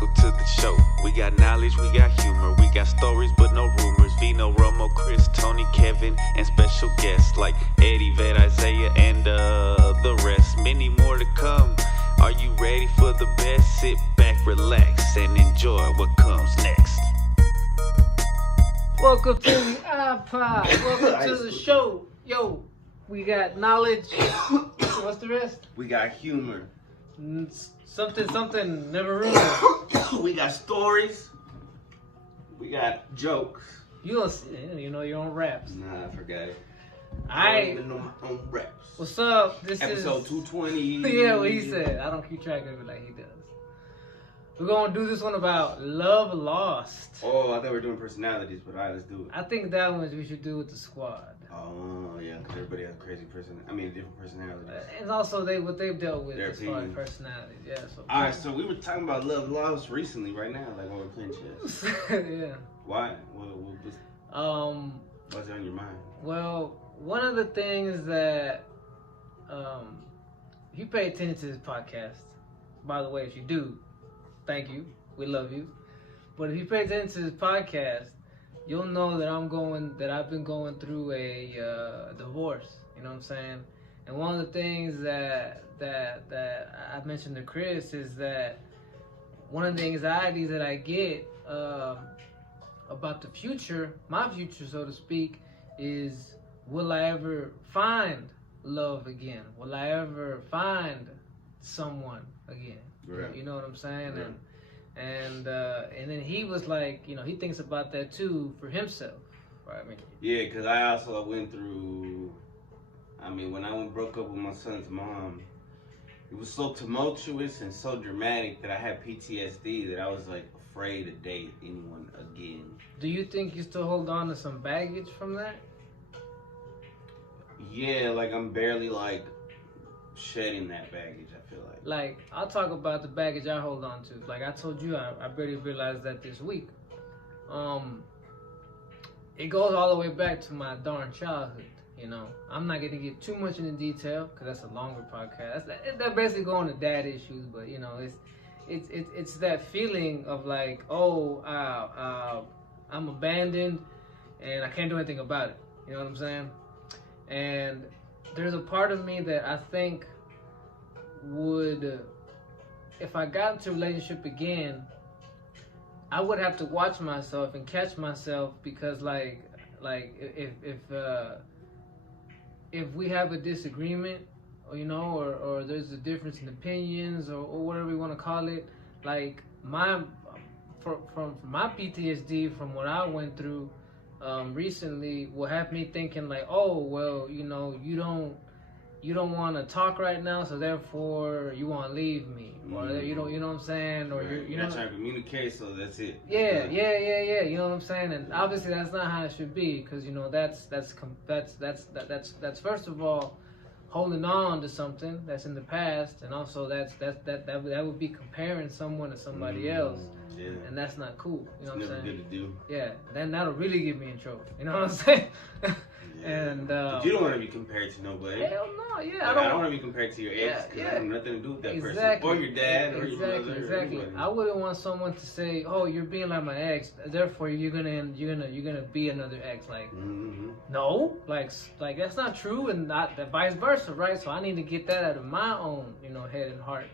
Welcome to the show. We got knowledge, we got humor, we got stories but no rumors. Vino, Romo, Chris, Tony, Kevin, and special guests like Eddie, Vet, Isaiah, and the rest. Many more to come. Are you ready for the best? Sit back, relax, and enjoy what comes next. Welcome to the iPod. Welcome to the show. Yo, we got knowledge. What's the rest? We got humor. Something, never ruined. We got stories. We got jokes. You know your own raps. Nah, I forgot it. I don't even know my own raps. What's up? This Episode is 220. Yeah, what he said. I don't keep track of it like he does. We're gonna do this one about love lost. Oh, I thought we were doing personalities, but alright, let's do it. I think that one we should do with the squad. Oh yeah, because everybody has crazy different personalities. And also what they've dealt with Their as far as opinions. personalities. Yeah. So. Alright, so we were talking about love lost recently, right now, like when we're playing chess. Yeah. Why? What's on your mind? Well, one of the things that if you pay attention to this podcast, by the way, if you do, thank you. We love you. But if you pay attention to this podcast, you'll know that I've been going through a divorce. You know what I'm saying? And one of the things that I mentioned to Chris is that one of the anxieties that I get about the future, my future, so to speak, is will I ever find love again? Will I ever find someone again? Right. You know what I'm saying? Right. And then he was like, he thinks about that too for himself. Right? I mean, Yeah, because I also went through, when I broke up with my son's mom, it was so tumultuous and so dramatic that I had PTSD that I was like afraid to date anyone again. do you think you still hold on to some baggage from that? Yeah, like I'm barely like shedding that baggage, I feel like. Like, I'll talk about the baggage I hold on to. Like I told you, I barely realized that this week. It goes all the way back to my darn childhood. I'm not gonna get too much into detail because that's a longer podcast. That basically going to dad issues, but it's that feeling of like, I'm abandoned and I can't do anything about it. You know what I'm saying? And there's a part of me that I think would, if I got into a relationship again, I would have to watch myself and catch myself because if we have a disagreement, or there's a difference in opinions or whatever you want to call it, like from my PTSD from what I went through recently will have me thinking like, oh well, you don't want to talk right now, so therefore you want to leave me, or you know what I'm saying, or right. You're not trying to communicate, so that's it. Yeah. You know what I'm saying, and obviously that's not how it should be, because that's first of all holding on to something that's in the past, and also that would be comparing someone to somebody else. Yeah. And that's not cool. You know what I'm saying? Never good to do. Yeah, then that'll really get me in trouble. You know what I'm saying? Yeah. And but you don't want to be compared to nobody. Hell no, yeah. I don't want to be compared to your ex because I have nothing to do with that person, or your dad, or your mother. Exactly. I wouldn't want someone to say, "Oh, you're being like my ex, therefore you're gonna be another ex." Like, no, like that's not true, and not that vice versa, right? So I need to get that out of my own, head and heart,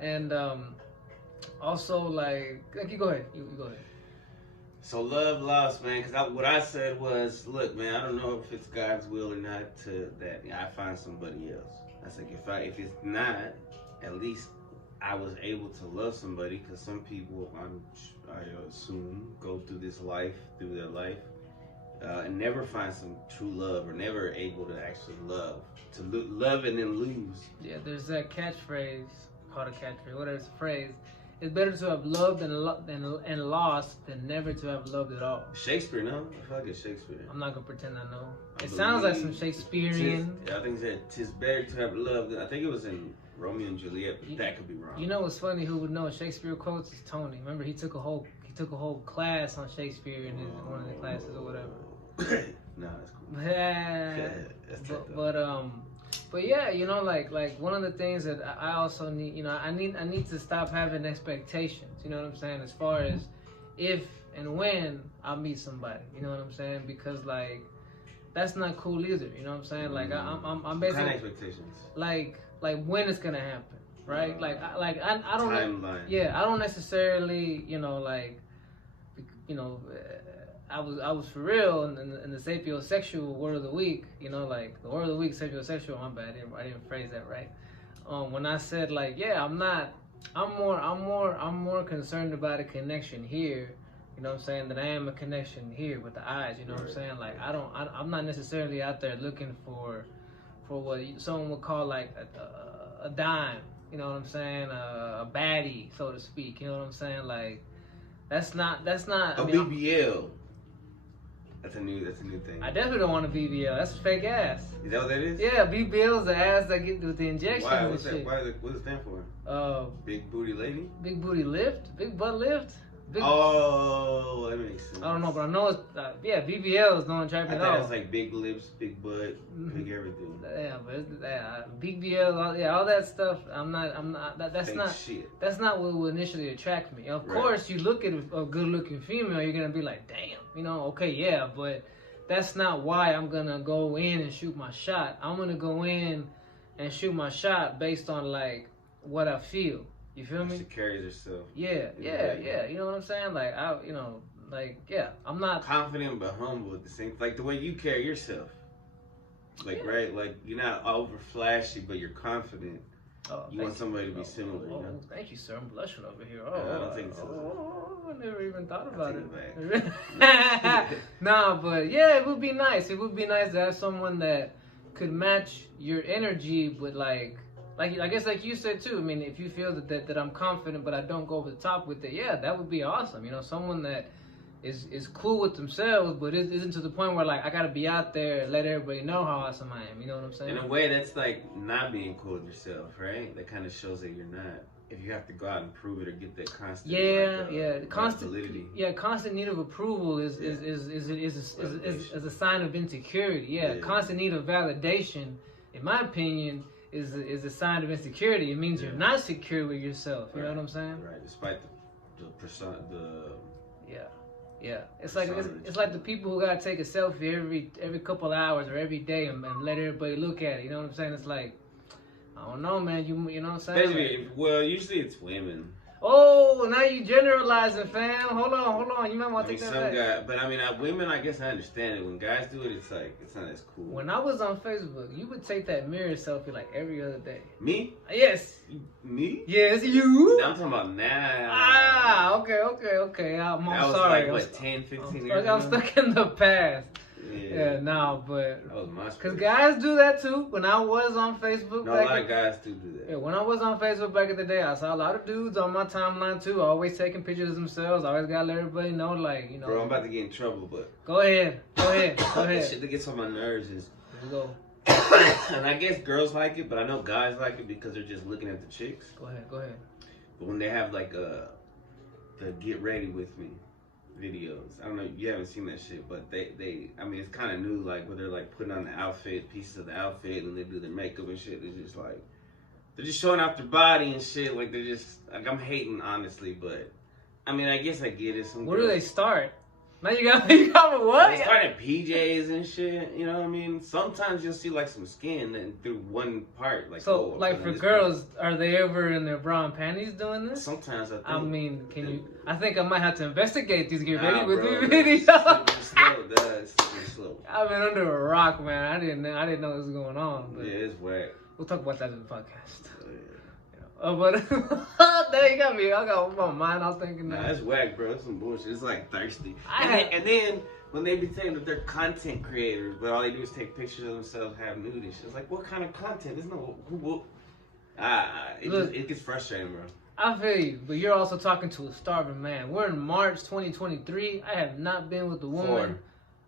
and also like you go ahead, you go ahead. So love lost, man, because what I said was, look, man, I don't know if it's God's will or not that I find somebody else. I said, if it's not, at least I was able to love somebody, because some people, I assume, go through their life, and never find some true love, or never able to actually love, love and then lose. Yeah, there's that catchphrase, called a catchphrase, whatever, it's a phrase. It's better to have loved and lost than never to have loved at all. Shakespeare, no? I feel like it's Shakespeare. I'm not gonna pretend I know. It sounds like some Shakespearean. I think it said, "'Tis better to have loved." I think it was in Romeo and Juliet, but that could be wrong. You know what's funny? Who would know Shakespeare quotes is Tony. Remember, he took a whole class on Shakespeare in one of the classes or whatever. No, that's cool. Yeah. That's but But yeah, you know, like one of the things that I also need, you know, I need to stop having expectations. You know what I'm saying? As far as if and when I meet somebody, you know what I'm saying? Because like that's not cool either. You know what I'm saying? Like I'm basically What kind of expectations? like when it's gonna happen, right? I don't timeline. Yeah, I don't necessarily, you know, like, you know. I was for real in the sapiosexual word of the week, you know, like the word of the week, sapiosexual. My bad, I didn't phrase that right. When I said like, yeah, I'm more concerned about a connection here, you know what I'm saying, than I am a connection here with the eyes. You know what I'm saying? Like I'm not necessarily out there looking for what someone would call like a dime. You know what I'm saying? A baddie, so to speak. You know what I'm saying? Like that's not. A BBL. That's a new thing. I definitely don't want a BBL. That's fake ass. Is that what that is? Yeah, BBL is the ass that get with the injections. Why? and What's shit. that? What does it stand for? Big booty lady? Big booty lift? Big butt lift? Oh, that makes sense. I don't know, but I know it's, BBL is don't attract me at all. It's like big lips, big butt, big everything. Yeah, but it's, big BL, all that stuff. That's Fake not shit. That's not what will initially attract me. Of course, you look at a good-looking female, you're gonna be like, damn, you know, okay, yeah, but that's not why I'm gonna go in and shoot my shot. I'm gonna go in and shoot my shot based on like what I feel. You feel me? She carries herself. Yeah. You know what I'm saying? Like I'm not confident but humble at the same. Like the way you carry yourself. Like right, like you're not over flashy, but you're confident. Oh, you want somebody to be similar. You know? Thank you, sir. I'm blushing over here. I don't think so. I never even thought about it. Nah, but yeah, it would be nice. It would be nice to have someone that could match your energy, but like I guess like you said too. I mean, if you feel that I'm confident, but I don't go over the top with it, yeah, that would be awesome. You know, someone that is cool with themselves, but isn't to the point where like I gotta be out there and let everybody know how awesome I am. You know what I'm saying? In a way, that's like not being cool with yourself, right? That kind of shows that you're not. If you have to go out and prove it or get that constant, constant validity. Yeah, constant need of approval is a sign of insecurity. Yeah, constant need of validation, in my opinion, is a sign of insecurity. It means you're not secure with yourself. You know what I'm saying? Right. Despite the persona, Yeah, it's like the people who gotta take a selfie every couple hours or every day and let everybody look at it. You know what I'm saying? It's like, I don't know, man. You know what I'm saying? Well, usually it's women. Oh, now you generalizing, fam. Hold on. You might want to take that back. But I mean, women, I guess I understand it. When guys do it, it's like it's not as cool. When I was on Facebook, you would take that mirror selfie like every other day. Me? Yes. Me? Yes, you. I'm talking about now. Ah, okay. I'm sorry. Like, 10, 15 years ago? I'm stuck in the past. Yeah, but because guys do that too. When I was on Facebook, a lot of guys do that. Yeah, when I was on Facebook back in the day, I saw a lot of dudes on my timeline too, always taking pictures of themselves. Always gotta let everybody know, like, you know. Bro, I'm about to get in trouble, but go ahead. That shit that gets on my nerves is. Here we go. And I guess girls like it, but I know guys like it because they're just looking at the chicks. Go ahead. But when they have like the get ready with me videos. I don't know, you haven't seen that shit, but they I mean, it's kind of new, like where they're like putting on the outfit, pieces of the outfit, and they do their makeup and shit. It's just like they're just showing off their body and shit. Like they're just like, I'm hating honestly, but I mean, I guess I get it. Where do they start? Now you got me what? They start at PJs and shit. You know what I mean? Sometimes you'll see like some skin and through one part. Like so, like for girls, are they ever in their bra and panties doing this? Sometimes I think. I mean, can you? I think I might have to investigate these get ready with bro, me videos. It's slow. I've been under a rock, man. I didn't know this was going on. But yeah, it's whack. We'll talk about that in the podcast. But there you got me. I got my mind. I was thinking that. Nah, that's whack, bro. It's some bullshit. It's like thirsty. And then when they be saying that they're content creators, but all they do is take pictures of themselves, have nude and shit. It's like, what kind of content? There's no it gets frustrating, bro. I feel you, but you're also talking to a starving man. We're in March 2023. I have not been with a woman.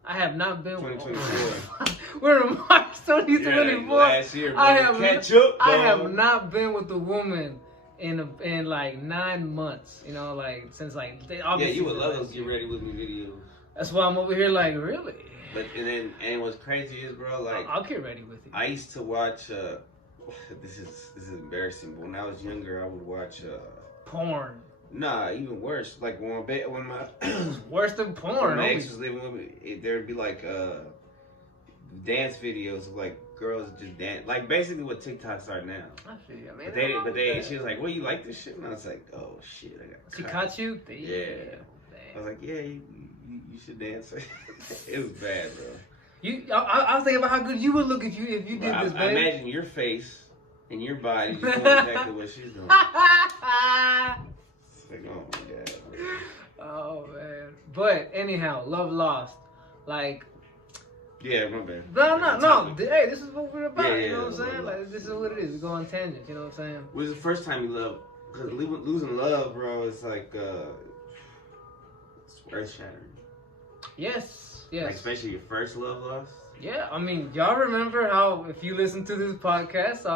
I have not been 2024. We're in March 2024. Yeah, last year, bro. I have not been with a woman in like 9 months. You know, like since like yeah, you would love those get ready with me videos. That's why I'm over here like, really? And what's crazy is, bro, like I'll get ready with it. I used to watch. This is embarrassing, but when I was younger, I would watch. Porn. Nah, even worse. Like when my Worse than porn. when my ex was living with me, there'd be like dance videos of like girls just dance, like basically what TikToks are now. I feel you. I mean, But they, she was like, "Well, you like this shit?" And I was like, "Oh shit, I got." She caught you? Yeah. Damn. I was like, "Yeah, you should dance." It was bad, bro. I was thinking about how good you would look if you did this, I baby. imagine your face and your body just doing exactly what she's doing. It's like, oh my god. Oh man. But anyhow, love lost. Like. Yeah, my bad. No. Hey, this is what we're about. Yeah, you know what I'm love saying? Like, this is what it is. We go on tangents. You know what I'm saying? What was the first time you loved? Because losing love, bro, is like it's earth shattering. Yes. Like, especially your first love loss. Yeah, I mean, y'all remember how, if you listen to this podcast,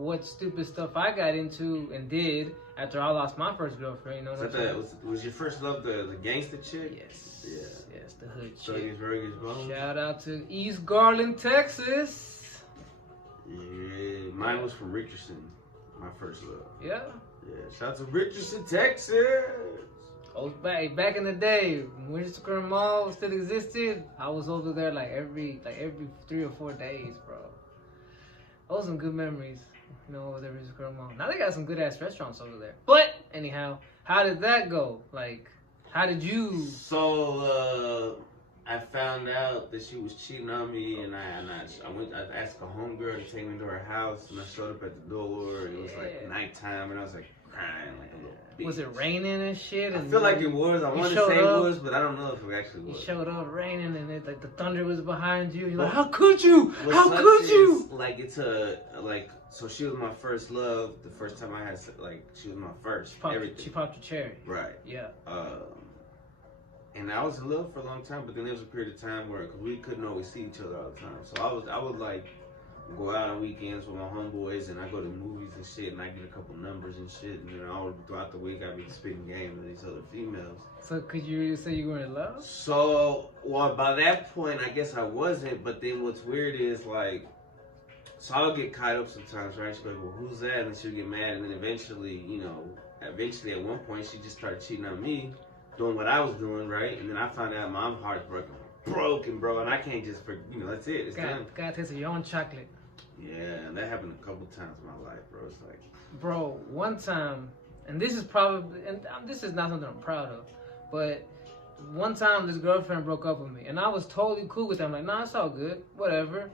what stupid stuff I got into and did after I lost my first girlfriend. You know what I'm saying? Was your first love the gangster chick? Yes. Yeah. Yes, the hood So chick. Shout out to East Garland, Texas. Yeah, mine was from Richardson. My first love. Yeah. Yeah, shout out to Richardson, Texas. Oh, back in the day, when Winter Mall still existed, I was over there like every 3 or 4 days, bro. Those are some good memories, you know, over there at Winter Mall. Now they got some good ass restaurants over there. But anyhow, how did that go? Like, how did you? So I found out that she was cheating on me, and I asked a homegirl to take me to her house, and I showed up at the door, and it was like nighttime, and I was like crying like a little bitch. Was it raining and shit? And I feel like it was. I want to say it was, but I don't know if it actually was. You showed up raining, and like the thunder was behind you. You're like, how could you? How could you? Like so she was my first love. The first time I had she was my first. She popped your cherry. Right. Yeah. And I was in love for a long time, but then there was a period of time where cause we couldn't always see each other all the time. So I would like go out on weekends with my homeboys, and I go to movies and shit, and I get a couple numbers and shit, and then all throughout the week I be spitting game with these other females. So could you really say you were in love? So, well, by that point, I guess I wasn't. But then what's weird is like, so I'll get caught up sometimes, right? She'll be like, well, who's that? And she'll get mad, and then eventually at one point she just started cheating on me, doing what I was doing, right? And then I found out my heart's broken, bro, and I can't just, that's it. It's done. Gotta taste your own chocolate. Yeah, and that happened a couple times in my life, bro. It's like, bro, one time, and this is probably, and this is not something I'm proud of, but one time this girlfriend broke up with me, and I was totally cool with it. I'm like, nah, it's all good, whatever.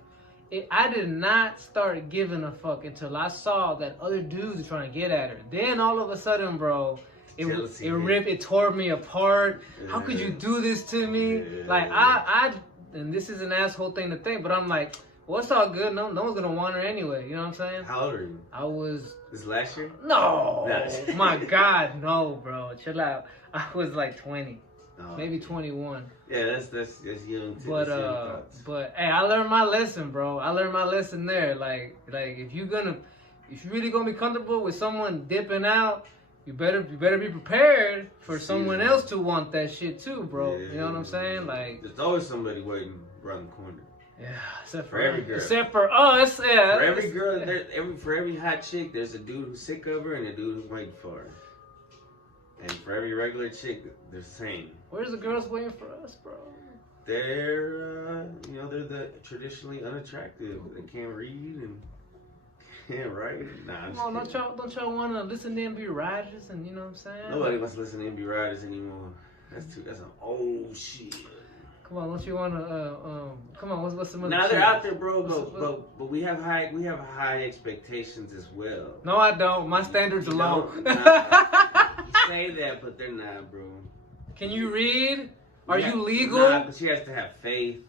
I did not start giving a fuck until I saw that other dudes were trying to get at her. Then all of a sudden, bro, it tore me apart. Yeah. How could you do this to me? Yeah. Like and this is an asshole thing to think, but I'm like, well, it's all good. No one's gonna want her anyway. You know what I'm saying? How old are you? I was. This last year? No. My God, no, bro. Chill out. I was like 20, maybe 21. Yeah, that's young. But hey, I learned my lesson, bro. I learned my lesson there. Like if you really gonna be comfortable with someone dipping out, you better be prepared for someone else to want that shit too, bro. Yeah, you know what I'm saying? Like, there's always somebody waiting around the corner. Yeah, except for every girl. Except for us, yeah. For every girl, for every hot chick, there's a dude who's sick of her and a dude who's waiting for her. And for every regular chick, they're the same. Where's the girls waiting for us, bro? They're, they're the traditionally unattractive. They can't read and can't write. Nah, come on, don't y'all want to listen to MB Riders and you know what I'm saying? Nobody wants to listen to MB Riders anymore. That's an old shit. Come on, don't you want to? Come on, what's some other? Now they're out there, bro. But we have high expectations as well. No, I don't. My standards are low. You say that, but they're not, bro. Can you read? Are you legal? Nah, but she has to have faith,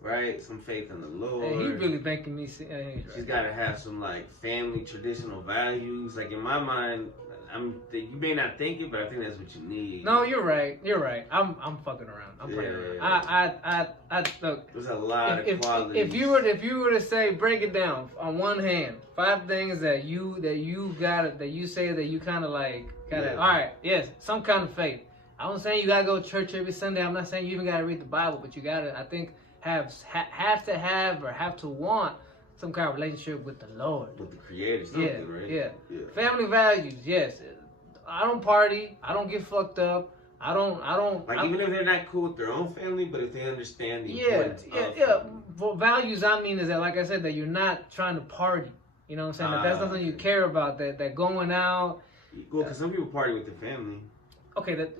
right? Some faith in the Lord. Hey, he really making me see. She's got to have some like family traditional values. Like in my mind. You may not think it, but I think that's what you need. No, you're right. I'm fucking around. I'm playing around. I look. There's a lot of qualities. If you were to say, break it down on one hand, 5 things that you say that you kind of like gotta. Yeah. All right. Yes. Some kind of faith. I'm saying you gotta go to church every Sunday. I'm not saying you even gotta read the Bible, but you gotta, I think, have to want some kind of relationship with the Lord. With the Creator, something, right? Yeah. Family values, yes. I don't party. I don't get fucked up. I don't. Even if they're not cool with their own family, but if they understand the importance of For values, I mean is that, like I said, that you're not trying to party. You know what I'm saying? That that's something you care about. That going out. Well, because some people party with their family. Okay, what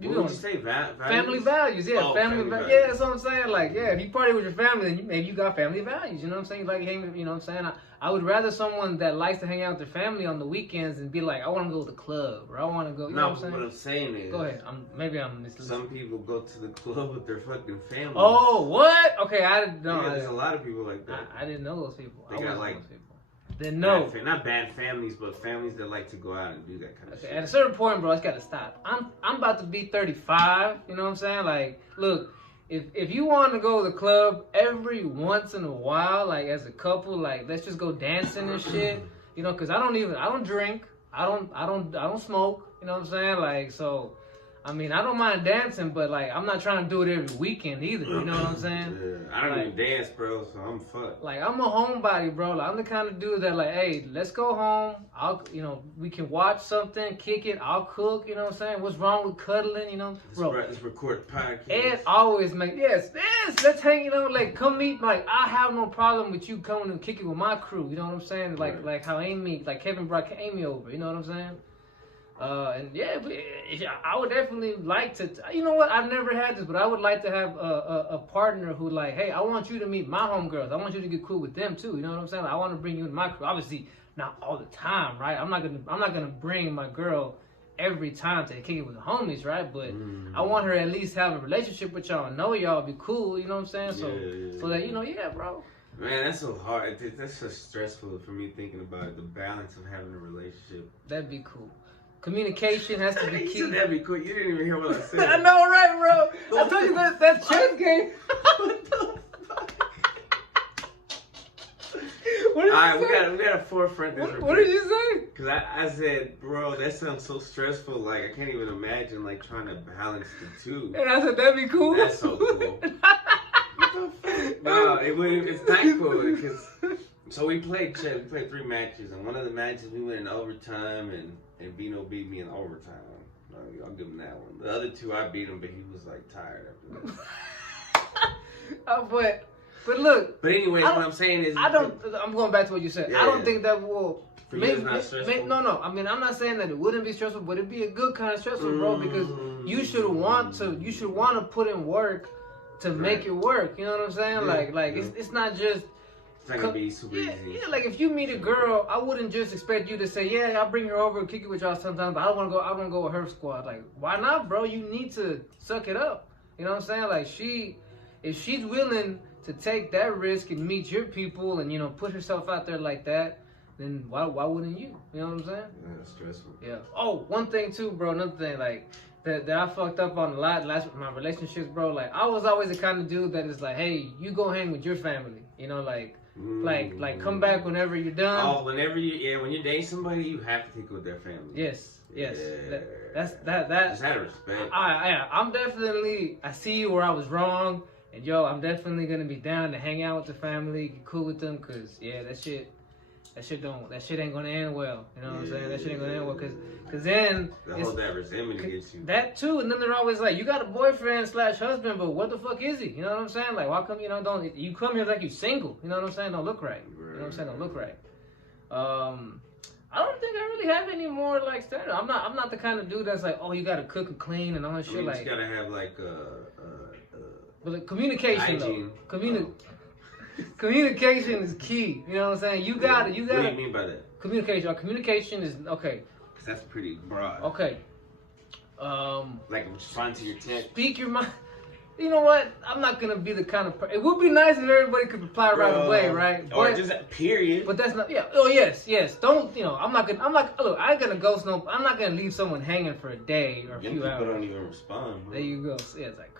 would you say? Values? Family values, yeah. Oh, family values. Yeah, that's what I'm saying. Like, yeah, if you party with your family, then maybe you got family values. You know what I'm saying? Like, hang, you know what I'm saying? I would rather someone that likes to hang out with their family on the weekends and be like, I want to go to the club, or I want to go. You know what I'm saying? Is, go ahead. Maybe I'm misleading. Some people go to the club with their fucking family. Oh, what? Okay, I didn't know. Yeah, there's a lot of people like that. I didn't know those people. They got like. Those people. Then no. Not bad families, but families that like to go out and do that kind of shit. At a certain point, bro, it's got to stop. I'm about to be 35. You know what I'm saying? Like, look, if you want to go to the club every once in a while, like as a couple, like let's just go dancing and shit. You know, because I don't drink. I don't smoke. You know what I'm saying? Like, so. I mean, I don't mind dancing, but like, I'm not trying to do it every weekend either. You know what I'm saying? Yeah, I don't even dance, bro, so I'm fucked. Like, I'm a homebody, bro. Like, I'm the kind of dude that, like, hey, let's go home. We can watch something, kick it. I'll cook. You know what I'm saying? What's wrong with cuddling? You know, bro. Let's record a podcast. Ed always make yes. Let's hang. You know, like, come meet. Like, I have no problem with you coming and kicking with my crew. You know what I'm saying? Like how Amy, like Kevin brought Amy over. You know what I'm saying? And yeah, I would definitely like to. You know what? I've never had this, but I would like to have a partner who like, hey, I want you to meet my homegirls. I want you to get cool with them too. You know what I'm saying? Like, I want to bring you in my crew. Obviously, not all the time, right? I'm not gonna bring my girl every time to kick it with the homies, right? But I want her to at least have a relationship with y'all, know y'all, be cool. You know what I'm saying? So that bro. Man, that's so hard. That's so stressful for me thinking about it. The balance of having a relationship. That'd be cool. Communication has to be key. You said that'd be cool. You didn't even hear what I said. I know, right, bro? I told you that chess game. What the fuck? Alright, we gotta forefront this. What did you say? Because I said, bro, that sounds so stressful. Like, I can't even imagine, like, trying to balance the two. And I said, that'd be cool. That's so cool. No, it's not cool. Because, so we played chess. We played 3 matches. And one of the matches, we went in overtime. And Vino beat me in overtime. I'll give him that one. The other 2, I beat him, but he was, like, tired after that. But look. But anyways, what I'm saying is... I'm going back to what you said. I don't think that will... For you, it's not stressful? No. I mean, I'm not saying that it wouldn't be stressful, but it'd be a good kind of stressful, bro, because you should want to put in work to make it work. You know what I'm saying? Yeah, it's not just... It's not going to be super easy. Yeah, like if you meet a girl, I wouldn't just expect you to say, yeah, I'll bring her over and kick it with y'all sometimes, but I don't want to go with her squad. Like, why not, bro? You need to suck it up. You know what I'm saying? Like, if she's willing to take that risk and meet your people and, you know, put herself out there like that, then why wouldn't you? You know what I'm saying? Yeah, it's stressful. Yeah. Oh, one thing too, bro. Another thing, like that I fucked up on a lot my relationships, bro. Like I was always the kind of dude that is like, hey, you go hang with your family. You know, like come back whenever you're done. Oh, when you're dating somebody, you have to take it with their family. Yes. Yeah. That's Just out of respect. I see you where I was wrong, and yo, I'm definitely gonna be down to hang out with the family, get cool with them, cause yeah, that shit ain't gonna end well. You know what I'm saying? That shit ain't gonna end well, cause then hold that resentment against you. That too, and then they're always like, you got a boyfriend / husband, but what the fuck is he? You know what I'm saying? Like, why come don't you come here like you single? You know what I'm saying? Don't look right. You know what I'm saying? Don't look right. I don't think I really have any more like standard. I'm not the kind of dude that's like, oh, you gotta cook and clean and all that shit. You like, just gotta have like but like, communication hygiene. Though. Communication is key. You know what I'm saying? You gotta. What do you mean by that? Communication. Communication is okay. Because that's pretty broad. Okay. Like respond to your text. Speak your mind. You know what? I'm not gonna be the kind of person. It would be nice if everybody could reply right away, right? Or just a period. But that's not. Yeah. Oh yes. Don't. You know. I'm not. Look. I ain't gonna ghost no. I'm not gonna leave someone hanging for a day or a few hours. People don't even respond. Bro. There you go. Yeah, it's like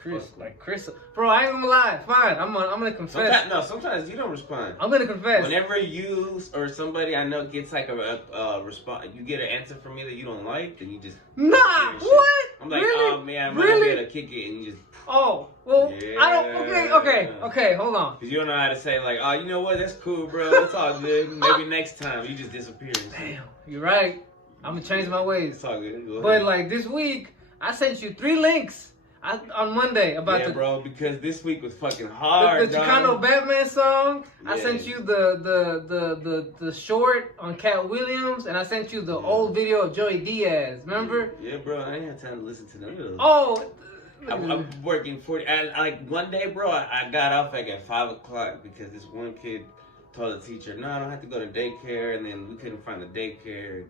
Chris. Bro, I ain't gonna lie. Fine. I'm gonna confess. Sometimes you don't respond. I'm gonna confess. Whenever you or somebody I know gets like a response, you get an answer from me that you don't like, then you just what? I'm like, Really? oh man, I might Really? be able to kick it, and you just. Oh, well, Yeah. I don't. Okay, hold on. Because you don't know how to say, like, oh, you know what? That's cool, bro. It's all good. Maybe next time. You just disappear. Damn, you're right. I'm gonna change my ways. It's all good. Go ahead. But like this week, I sent you 3 links on Monday about yeah, bro, because this week was fucking hard. the Chicano Batman song. I Yeah. sent you the short on Cat Williams, and I sent you the old video of Joey Diaz. Remember? Yeah, bro. I ain't had time to listen to none of those. Oh. I'm working 40. Like one day, bro, I got off like at 5 o'clock because this one kid told the teacher, "No, I don't have to go to daycare," and then we couldn't find a daycare,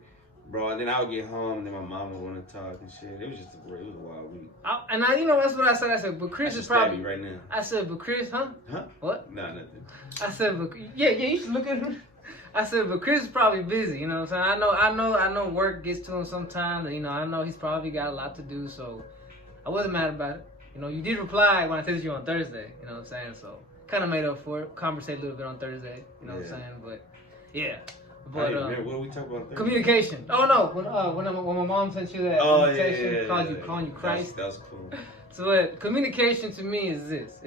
bro. And then I would get home, and then my mom would want to talk and shit. It was just a wild week. You know, that's what I said. I said, but Chris I is should stab probably you right now. I said, but Chris, huh? Huh? What? No, nothing. I said, but yeah, you should look at him. I said, but Chris is probably busy. You know what I'm saying? I know. Work gets to him sometimes. And, you know, I know he's probably got a lot to do. So I wasn't mad about it. You know, you did reply when I texted you on Thursday. You know what I'm saying? So kind of made up for it. Conversate a little bit on Thursday. You know what I'm saying? But yeah. But what are we talking about? Thursday? Communication. Oh no, when my mom sent you that communication, calling you Christ. That was cool. So communication to me is this: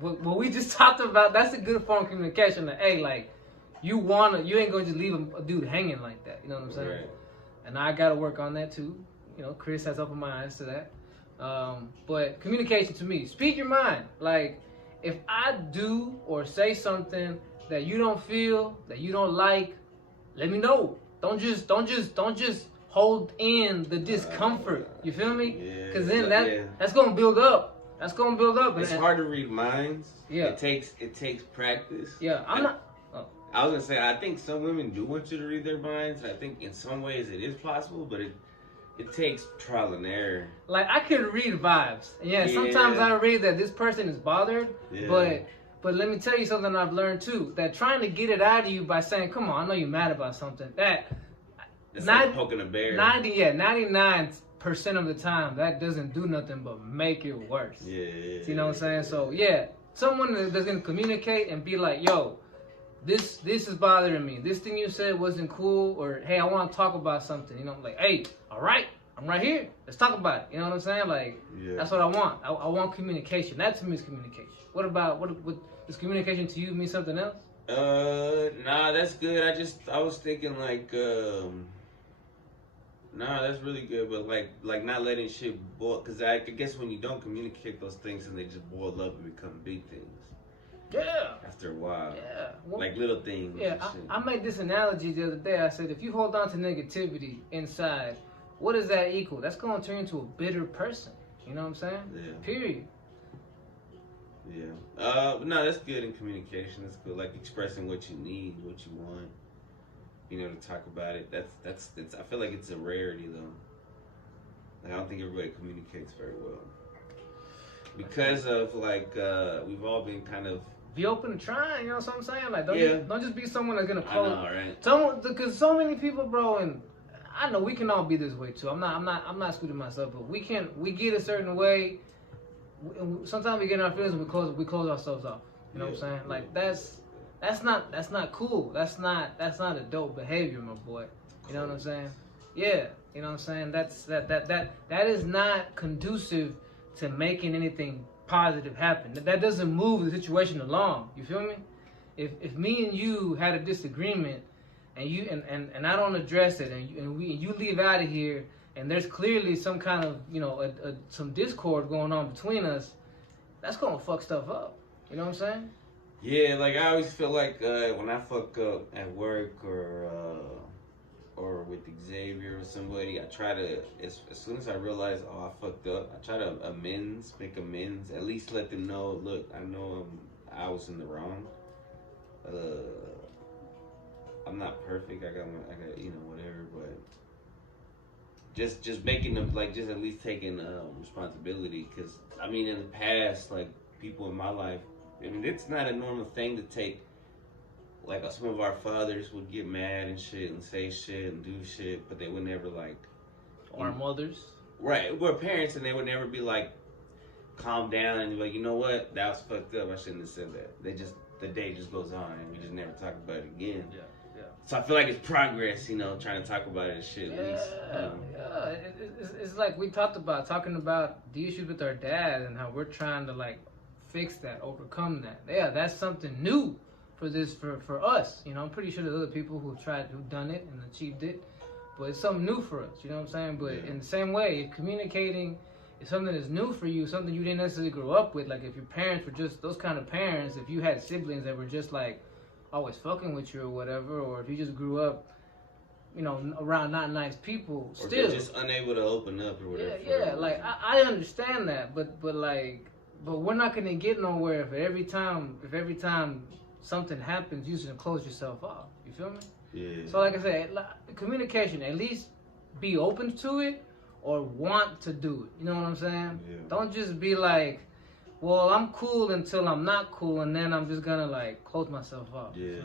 what we just talked about. That's a good form of communication. That hey, like you ain't gonna just leave a dude hanging like that. You know what I'm saying? Right. And I got to work on that too. You know, Chris has opened my eyes to that. But communication to me, speak your mind. Like if I do or say something that you don't feel, that you don't like, let me know. Don't just hold in the discomfort. You feel me? Because then that's gonna build up. That's gonna build up. It's hard to read minds. Yeah. It takes practice. Yeah. I was gonna say I think some women do want you to read their minds. I think in some ways it is possible, but it takes trial and error. Like I can read vibes. Yeah. Sometimes I read that this person is bothered, But let me tell you something I've learned too. That trying to get it out of you by saying, "Come on, I know you're mad about something." It's like poking a bear. 99% of the time, that doesn't do nothing but make it worse. Yeah. You know what I'm saying? So yeah, someone that's gonna communicate and be like, "Yo, this is bothering me. This thing you said wasn't cool," or "Hey, I want to talk about something." You know, like, "Hey, all right, I'm right here. Let's talk about it." You know what I'm saying? Like, that's what I want. I want communication. That to me is communication. What about what does communication to you mean something else? Nah, that's good. I was thinking like, nah, that's really good. But like not letting shit boil, because I guess when you don't communicate those things and they just boil up and become big things. Yeah. After a while. Yeah. Well, like little things. Yeah, I made this analogy the other day. I said if you hold on to negativity inside, what does that equal? That's gonna turn you into a bitter person. You know what I'm saying? Yeah. Period. Yeah. No, that's good in communication. That's good. Like expressing what you need, what you want. You know, to talk about it. That's I feel like it's a rarity though. Like I don't think everybody communicates very well. Because of like we've all been kind of be open to trying, you know what I'm saying? Like don't just be someone that's gonna close. I know, right? Because so many people, bro, and I know we can all be this way too. I'm not scooting myself, but we get a certain way. Sometimes we get in our feelings and we close ourselves off. You know what I'm saying? Like that's not cool. That's not adult behavior, my boy. You know what I'm saying? Yeah. You know what I'm saying? That is not conducive to making anything positive happen. That doesn't move the situation along. You feel me? If me and you had a disagreement and you and I don't address it and you leave out of here and there's clearly some kind of, you know, some discord going on between us, that's gonna fuck stuff up. You know what I'm saying? Yeah, like I always feel like when I fuck up at work or with Xavier or somebody, I try to as soon as I realize I fucked up, I try to make amends, at least let them know, look, I know I was in the wrong. I'm not perfect. I got you know, whatever, but just making them like just at least taking responsibility, because I mean in the past, like people in my life, I mean it's not a normal thing to take. Like some of our fathers would get mad and shit and say shit and do shit, but they would never like. Our mothers. Right, we're parents and they would never be like, calm down and be like, you know what, that was fucked up. I shouldn't have said that. The day just goes on and we just never talk about it again. Yeah. So I feel like it's progress, you know, trying to talk about it and shit at least. You know? Yeah. It's like we talking about the issues with our dad and how we're trying to like fix that, overcome that. Yeah, that's something new for us. You know, I'm pretty sure there's other people who've done it and achieved it, but it's something new for us. You know what I'm saying? But in the same way, if communicating is something that's new for you, something you didn't necessarily grow up with. Like if your parents were just those kind of parents, if you had siblings that were just like always fucking with you or whatever, or if you just grew up, you know, around not nice people, Or still they're just unable to open up or whatever. yeah. Like I understand that, but we're not gonna get nowhere if every time something happens, you just close yourself off. You feel me? Yeah. So like I said, communication. At least be open to it or want to do it. You know what I'm saying? Yeah. Don't just be like, well, I'm cool until I'm not cool, and then I'm just gonna like close myself off. Yeah.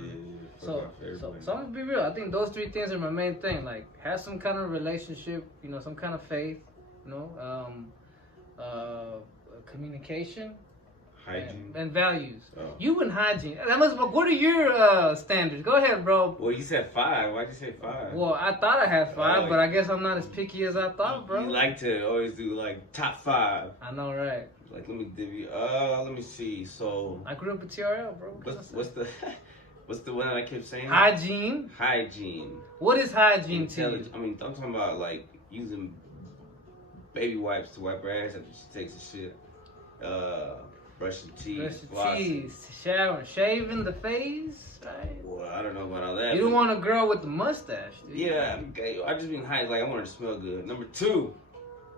So I'm gonna be real. I think those three things are my main thing. Like, have some kind of relationship, you know, some kind of faith, you know, communication, hygiene and values. Oh. You and hygiene. What are your standards? Go ahead, bro. Well, you said 5. Why'd you say 5? Well, I thought I had 5, like, but I guess I'm not as picky as I thought, bro. You like to always do like top 5. I know, right? Like, let me see. So I grew up with TRL, bro. What's the one that I kept saying? Hygiene. Hygiene. What is hygiene to you? I mean, I'm talking about like using baby wipes to wipe her ass after she takes a shit. Brushing teeth, showering, shaving the face, right? Well, I don't know about all that. You don't want a girl with the mustache, dude. Yeah, I just mean hygiene. Like, I want her to smell good. Number 2,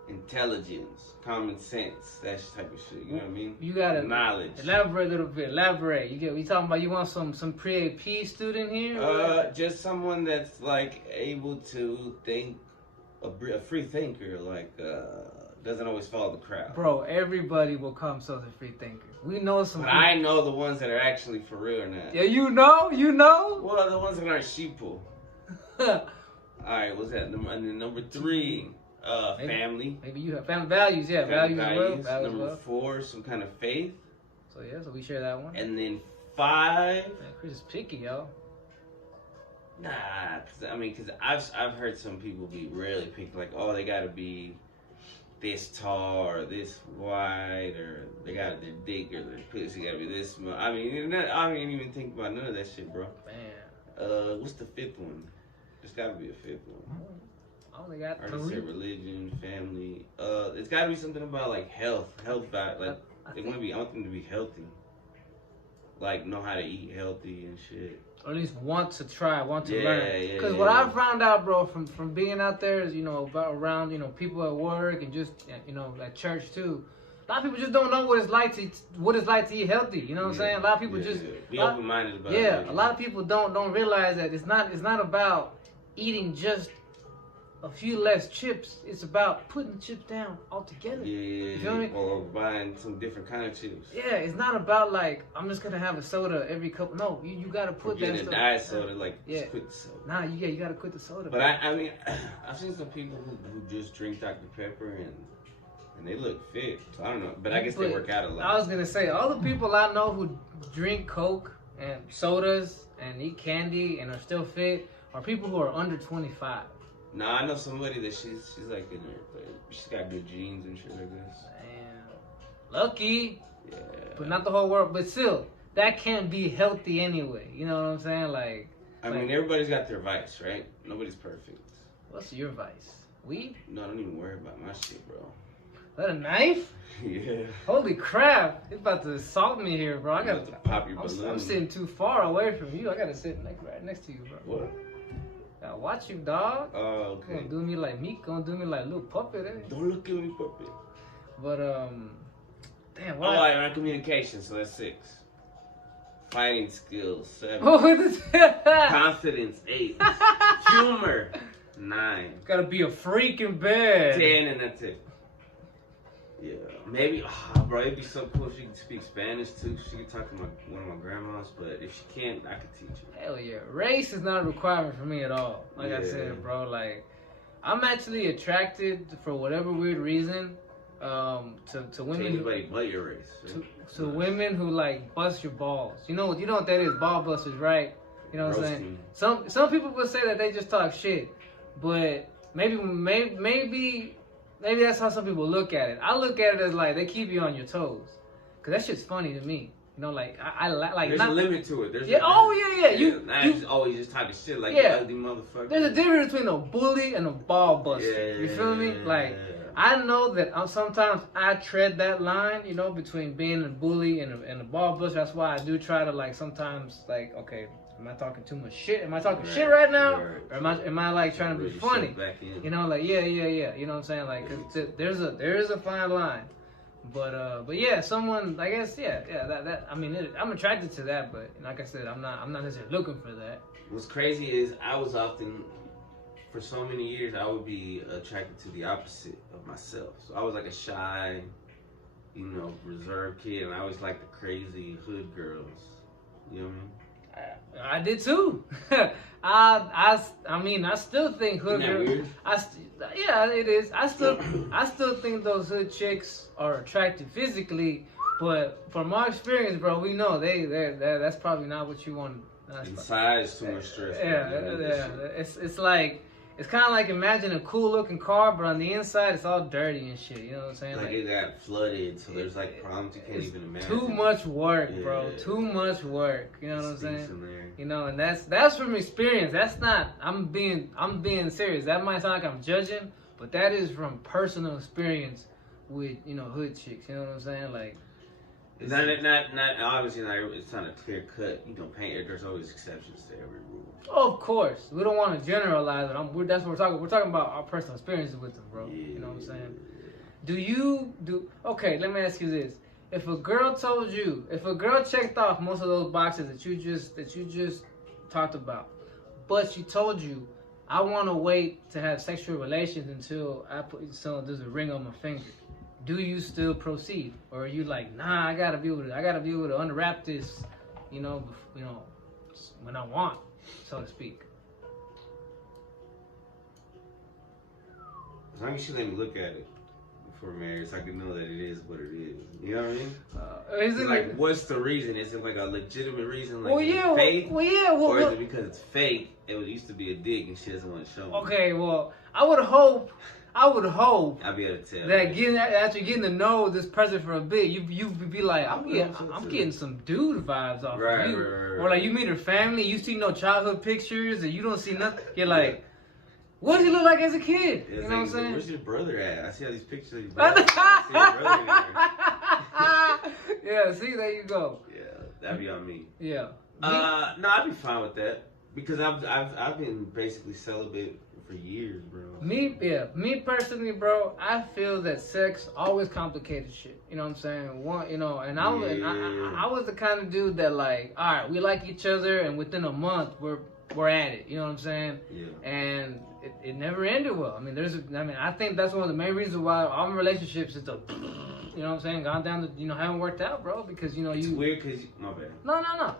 intelligence, common sense, that type of shit. You know what I mean? You gotta knowledge. Elaborate a little bit. We talking about, you want some pre-AP student here? Just someone that's like able to think, a free thinker, like doesn't always follow the crowd. Bro, everybody will come so as a free thinker. We know some. But I know the ones that are actually for real or not. Yeah, you know. Well, the ones that aren't sheeple. All right, what's that? And then number 3. Family. Maybe you have family values, yeah. Values as well. Number 4, some kind of faith. So we share that one. And then 5. Man, Chris is picky, yo. Nah, because I've heard some people be really picky, like, oh, they gotta be this tall or this wide, or their dick or their pussy gotta be this small. I mean, I didn't even think about none of that shit, bro. Man. What's the 5th one? There's gotta be a 5th one. I only got 3. I already said religion, family. It's gotta be something about like health vibe. Like I want them to be healthy. Like know how to eat healthy and shit. Or at least want to learn. Because Yeah. what I found out, bro, from being out there is, you know, around, you know, people at work and just, you know, at church too. A lot of people just don't know what it's like to eat healthy. You know what I'm saying? A lot of people be open-minded about it. Yeah, a lot of people don't realize that it's not about eating just a few less chips. It's about putting the chips down altogether. Yeah, you feel me? Or buying some different kind of chips. Yeah, it's not about like I'm just gonna have a soda every couple. No, you gotta put that stuff. A diet soda, like just quit the soda. Nah, you gotta quit the soda. But I mean, I've seen some people who just drink Dr. Pepper and they look fit. So I don't know, but I guess they work out a lot. I was gonna say all the people I know who drink Coke and sodas and eat candy and are still fit are people who are under 25. Nah, I know somebody that she's like in her, she's got good genes and shit like this. Damn. Lucky. Yeah. But not the whole world. But still, that can't be healthy anyway. You know what I'm saying? Like. I mean, everybody's got their vice, right? Nobody's perfect. What's your vice? Weed? No, don't even worry about my shit, bro. Is that a knife? Yeah. Holy crap. It's about to assault me here, bro. I got to pop your balloon. I'm sitting too far away from you. I gotta sit right next to you, bro. What? Gotta watch you, dog. Oh, okay. Gonna do me like Meek, gonna do me like little puppet, eh? Don't look at me, puppet. But, damn, what? Oh, right, communication, so that's 6. Fighting skills, 7. What is that? Confidence, 8. Humor, 9. Gotta be a freak in bed. 10, and that's it. Yeah, maybe, bro, it'd be so cool if she could speak Spanish too. She could talk to one of my grandmas, but if she can't, I could teach her. Hell yeah. Race is not a requirement for me at all. Like I said, bro, like, I'm actually attracted, for whatever weird reason, to women. Anybody but your race. Right? To women who, like, bust your balls. You know what that is? Ball busters, right? You know what I'm Roasting. saying? Some people would say that they just talk shit, but maybe that's how some people look at it. I look at it as like they keep you on your toes, cause that shit's funny to me. You know, like I like. There's not, a limit to it. Yeah. You just always just talking shit like Yeah. you ugly motherfucker. There's a difference between a bully and a ball buster. Yeah. You feel me? Like I know that sometimes I tread that line, you know, between being a bully and a ball buster. That's why I do try to like sometimes like, okay, am I talking too much shit? Am I talking shit right now? Or am I like trying to be funny? You know, like yeah. You know what I'm saying? Like 'cause there is a fine line. But yeah, someone I guess that I mean I'm attracted to that, but like I said, I'm not necessarily looking for that. What's crazy is I was often, for so many years, I would be attracted to the opposite of myself. So I was like a shy, you know, reserved kid, and I always liked the crazy hood girls. You know what I mean? I did too. I mean, I still think hood Isn't that girls. weird? Yeah, it is. I still think those hood chicks are attractive physically, but from our experience, bro, we know that's probably not what you want. Inside is too much stress. Yeah. It's like. It's kind of like imagine a cool looking car, but on the inside it's all dirty and shit. You know what I'm saying? Like it got flooded, so there's like problems you can't even imagine. Too much work, bro. Too much work. You know what I'm saying? You know, and that's from experience. That's not. I'm being serious. That might sound like I'm judging, but that is from personal experience with hood chicks. You know what I'm saying? Like. It's not obviously not. It's not a clear cut. You don't paint. There's always exceptions to every rule. Of course, we don't want to generalize it. That's what we're talking. We're talking about our personal experiences with them, bro. You know what I'm saying? Okay, let me ask you this: if a girl checked off most of those boxes that you just talked about, but she told you, I want to wait to have sexual relations until there's a ring on my finger. Do you still proceed, or are you like, nah? I gotta be able to unwrap this, when I want, so to speak. As long as you let me look at it before marriage, so I can know that it is what it is. You know what I mean? Is it like, what's the reason? Is it like a legitimate reason, like fake? Or is it because it's fake? It used to be a dick, and she doesn't want to show me. Okay, well, I would hope. I'll be able to tell that after getting to know this person for a bit, you be like, I'm getting some dude vibes off of you. Right. Or like you meet her family, you see no childhood pictures, and you don't see nothing. You're like, what did he look like as a kid? You know what I'm saying? Where's your brother at? I see all these pictures of your brother. I see your brother in there. Yeah, see, there you go. Yeah, that'd be on me. Yeah. No, I'd be fine with that because I've been basically celibate for years, bro. Me personally, bro, I feel that sex always complicated shit. You know what I'm saying? And I was the kind of dude that like, all right, we like each other, and within a month we're at it. You know what I'm saying? Yeah. And it never ended well. I mean, I think that's one of the main reasons why all my relationships is you know what I'm saying, gone down to haven't worked out, bro. Because it's weird because my bad. No.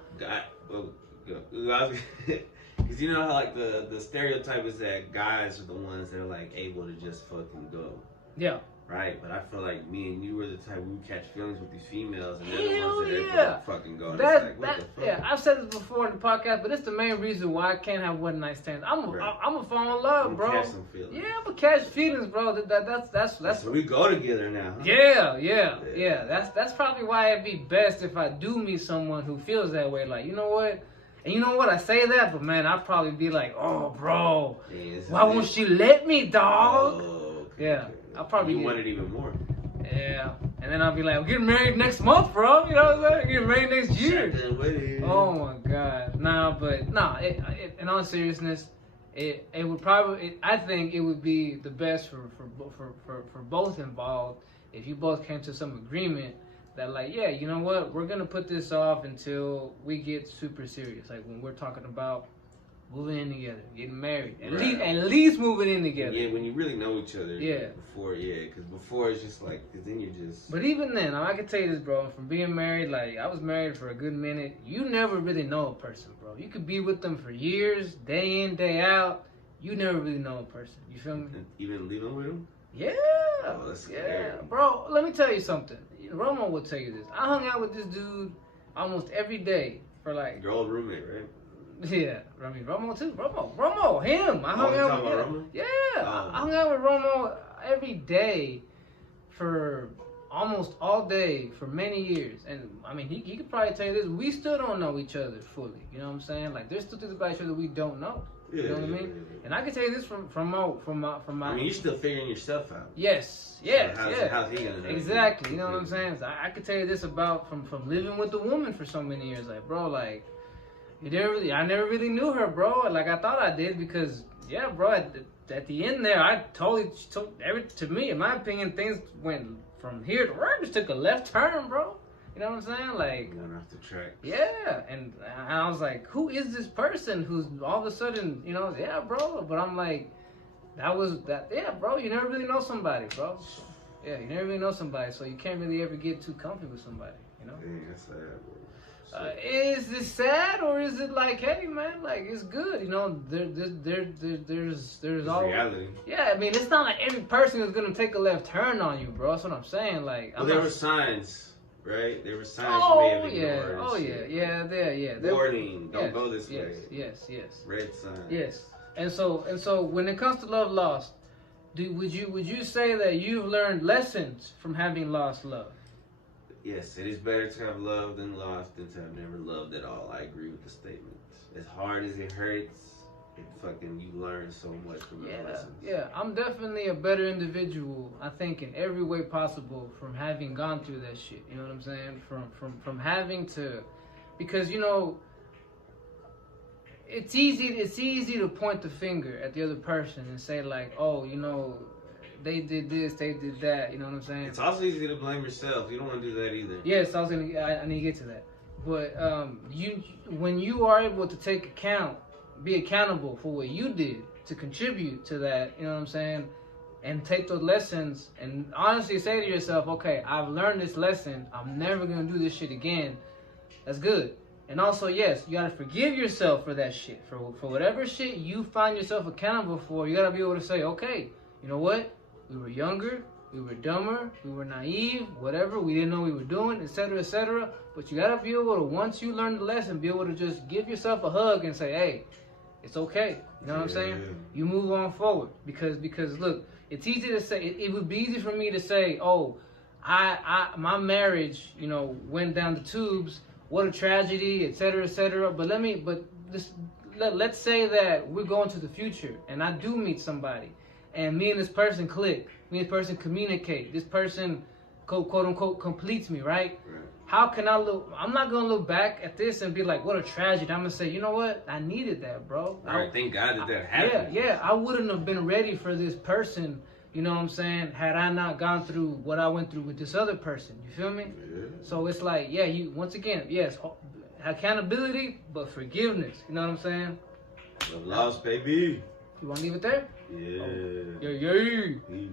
Because you know how like the stereotype is that guys are the ones that are like able to just fucking go. Yeah. Right? But I feel like me and you were the type we would catch feelings with these females and they're the Hell ones that yeah. are fucking go. It's like, what the fuck? Yeah, I've said this before in the podcast, but it's the main reason why I can't have one night stands. I'm a fall in love, bro. Catch some feelings. Yeah, I'm gonna catch feelings, bro. That's so we go together now. Huh? Yeah. That's probably why it'd be best if I do meet someone who feels that way. Like, you know what? And you know what? I say that, but man, I'd probably be like, oh, bro, why won't she let me, dog? Oh, okay, yeah, I'll probably. You want it even more. Yeah, and then I'll be like, we're getting married next month, bro. You know what I'm saying? Getting married next year. Oh my God, in all seriousness, it would probably. I think it would be the best for both involved if you both came to some agreement. That like, yeah, you know what? We're gonna put this off until we get super serious. Like when we're talking about moving in together, getting married, at least moving in together. Yeah, when you really know each other. Yeah. Because before it's just like, because then you're just. But even then, I can tell you this, bro. From being married, like I was married for a good minute. You never really know a person, bro. You could be with them for years, day in, day out. You never really know a person. You feel me? Even living with them. Yeah. Oh, that's scary. Yeah, bro. Let me tell you something. Romo will tell you this. I hung out with this dude almost every day for like. Your old roommate, right? Yeah, I mean Romo too. Romo, him. I hung you out talking with about him. Romo? Yeah, Oh. I hung out with Romo every day for almost all day for many years. And I mean, he could probably tell you this. We still don't know each other fully. You know what I'm saying? Like, there's still things about each other we don't know. Yeah, You know what I mean? And I can tell you this from my. I mean, you're still figuring yourself out. Yes, So yes, how's he gonna know? exactly. You know what I'm saying? So I could tell you this about from living with the woman for so many years. Like, bro, like I never really knew her, bro. Like I thought I did because, yeah, bro. At the end there, I totally to me, in my opinion, things went from here to where I just took a left turn, bro. You know what I'm saying? Like, going off the track. yeah, and I was like, who is this person who's all of a sudden, you know, yeah, bro. But I'm like, yeah, bro. You never really know somebody, bro. Yeah, you never really know somebody, so you can't really ever get too comfy with somebody, you know. Dang, that's sad, bro. Is this sad or is it like, hey man, like it's good, you know? There's all reality. Yeah, I mean, it's not like every person is gonna take a left turn on you, bro. That's what I'm saying. Like, Well, there were signs, right? There were signs oh you may have ignored. yeah, oh yeah, yeah. Warning, don't yes, go this yes, way. Yes. Red sign. Yes, and so when it comes to love lost, would you say that you've learned lessons from having lost love? Yes, it is better to have loved than lost than to have never loved at all. I agree with the statement. As hard as it hurts, you learn so much from the lessons. Yeah, I'm definitely a better individual, I think, in every way possible from having gone through that shit. You know what I'm saying? From having to, because, you know, it's easy to point the finger at the other person and say like, oh, you know, they did this, they did that. You know what I'm saying? It's also easy to blame yourself. You don't want to do that either. Yes, I need to get to that. But when you are able to be accountable for what you did to contribute to that, you know what I'm saying, and take those lessons and honestly say to yourself, okay, I've learned this lesson. I'm never gonna do this shit again. That's good. And also, yes, you gotta forgive yourself for that shit, for whatever shit you find yourself accountable for. You gotta be able to say, okay, you know what? We were younger, we were dumber, we were naive, whatever, we didn't know what we were doing, etc., etc. But you gotta be able to, once you learn the lesson, be able to just give yourself a hug and say, hey, it's okay. You know what I'm saying? You move on forward. Because look, it's easy to say, it would be easy for me to say, oh, my marriage, you know, went down the tubes, what a tragedy, etc., etc. But let's say that we're going to the future and I do meet somebody. And me and this person click. Me and this person communicate. This person, quote unquote, completes me, right? How can I look? I'm not going to look back at this and be like, what a tragedy. I'm going to say, you know what? I needed that, bro. All right, thank God that happened. Yeah. I wouldn't have been ready for this person, you know what I'm saying, had I not gone through what I went through with this other person. You feel me? Yeah. So it's like, yeah, once again, yes, accountability, but forgiveness. You know what I'm saying? Love lost, baby. You want to leave it there? Yeah. Yeah. Peace.